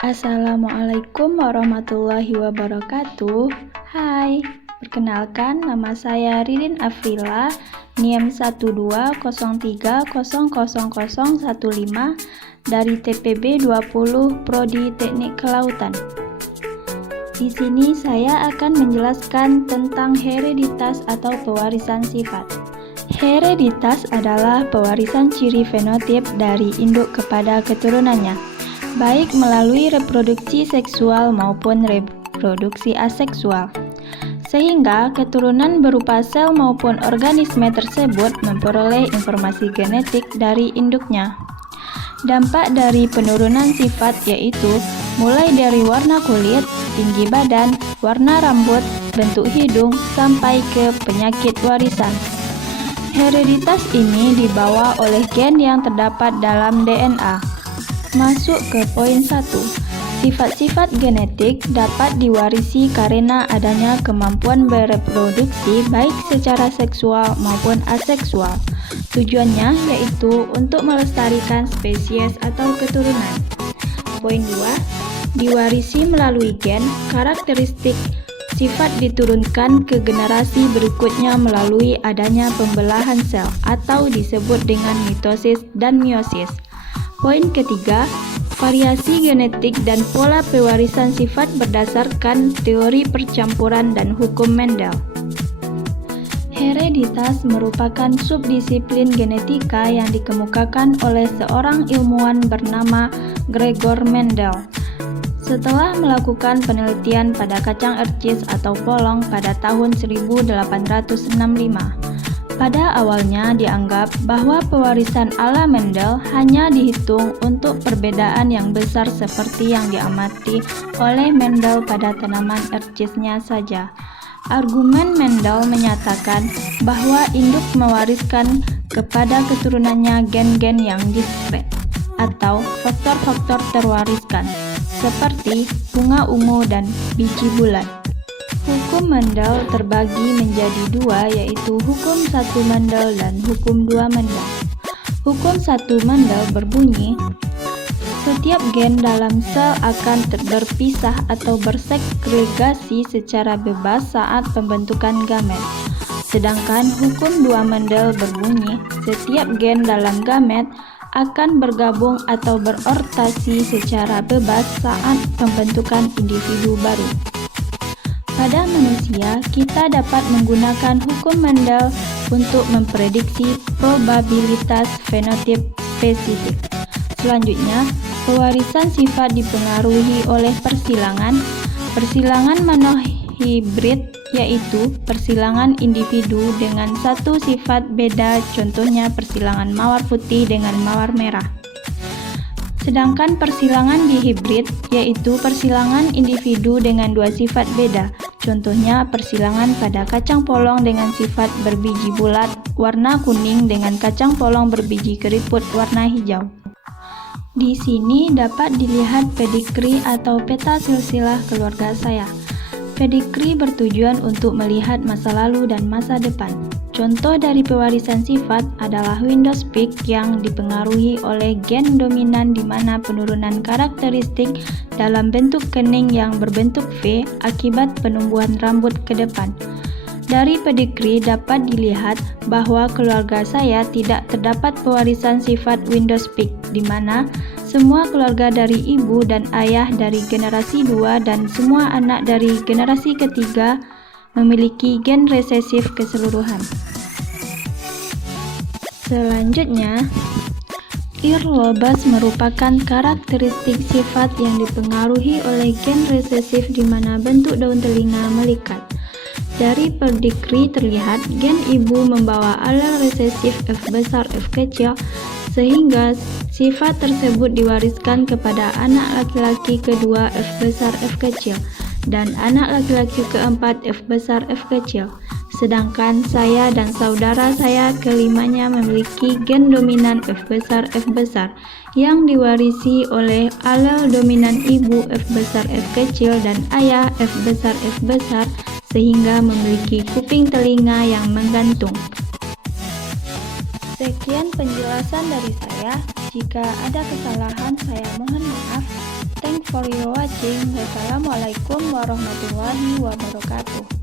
Assalamualaikum warahmatullahi wabarakatuh. Hai, perkenalkan nama saya Ririn Afrila, NIM 120300015 dari TPB 20 Prodi Teknik Kelautan. Di sini saya akan menjelaskan tentang hereditas atau pewarisan sifat. Hereditas adalah pewarisan ciri fenotip dari induk kepada keturunannya, baik melalui reproduksi seksual maupun reproduksi aseksual, sehingga keturunan berupa sel maupun organisme tersebut memperoleh informasi genetik dari induknya. Dampak dari penurunan sifat yaitu mulai dari warna kulit, tinggi badan, warna rambut, bentuk hidung, sampai ke penyakit warisan. Hereditas ini dibawa oleh gen yang terdapat dalam DNA. Masuk ke poin 1. Sifat-sifat genetik dapat diwarisi karena adanya kemampuan bereproduksi baik secara seksual maupun aseksual. Tujuannya yaitu untuk melestarikan spesies atau keturunan. Poin 2. Diwarisi melalui gen, karakteristik sifat diturunkan ke generasi berikutnya melalui adanya pembelahan sel atau disebut dengan mitosis dan meiosis. Poin ketiga, variasi genetik dan pola pewarisan sifat berdasarkan teori percampuran dan hukum Mendel. Hereditas merupakan subdisiplin genetika yang dikemukakan oleh seorang ilmuwan bernama Gregor Mendel. Setelah melakukan penelitian pada kacang ercis atau polong pada tahun 1865, pada awalnya dianggap bahwa pewarisan ala Mendel hanya dihitung untuk perbedaan yang besar seperti yang diamati oleh Mendel pada tanaman ercisnya saja. Argumen Mendel menyatakan bahwa induk mewariskan kepada keturunannya gen-gen yang diskret atau faktor-faktor terwariskan, seperti bunga ungu dan biji bulan. Hukum Mendel terbagi menjadi dua, yaitu hukum 1 Mendel dan hukum 2 Mendel. Hukum 1 Mendel berbunyi, setiap gen dalam sel akan berpisah atau bersegregasi secara bebas saat pembentukan gamet. Sedangkan hukum 2 Mendel berbunyi, setiap gen dalam gamet akan bergabung atau berortasi secara bebas saat pembentukan individu baru. Pada manusia, kita dapat menggunakan hukum Mendel untuk memprediksi probabilitas fenotip spesifik. Selanjutnya, pewarisan sifat dipengaruhi oleh persilangan. Persilangan monohibrid yaitu persilangan individu dengan satu sifat beda, contohnya persilangan mawar putih dengan mawar merah. Sedangkan persilangan dihibrid yaitu persilangan individu dengan dua sifat beda, contohnya persilangan pada kacang polong dengan sifat berbiji bulat warna kuning dengan kacang polong berbiji keriput warna hijau. Di sini dapat dilihat pedigree atau peta silsilah keluarga saya. Pedigree bertujuan untuk melihat masa lalu dan masa depan. Contoh dari pewarisan sifat adalah Windows peak yang dipengaruhi oleh gen dominan di mana penurunan karakteristik dalam bentuk kening yang berbentuk V akibat penumbuhan rambut ke depan. Dari pedigree dapat dilihat bahwa keluarga saya tidak terdapat pewarisan sifat Windows peak, di mana semua keluarga dari ibu dan ayah dari generasi 2 dan semua anak dari generasi ketiga memiliki gen resesif keseluruhan. Selanjutnya, ear lobes merupakan karakteristik sifat yang dipengaruhi oleh gen resesif di mana bentuk daun telinga melikat. Dari pedigree terlihat gen ibu membawa alel resesif F besar F kecil, sehingga sifat tersebut diwariskan kepada anak laki-laki kedua F besar F kecil dan anak laki-laki keempat F besar F kecil. Sedangkan saya dan saudara saya kelimanya memiliki gen dominan F besar F besar yang diwarisi oleh alel dominan ibu F besar F kecil dan ayah F besar F besar, sehingga memiliki kuping telinga yang menggantung. Sekian penjelasan dari saya. Jika ada kesalahan, saya mohon maaf. Thank for your watching. Wassalamualaikum warahmatullahi wabarakatuh.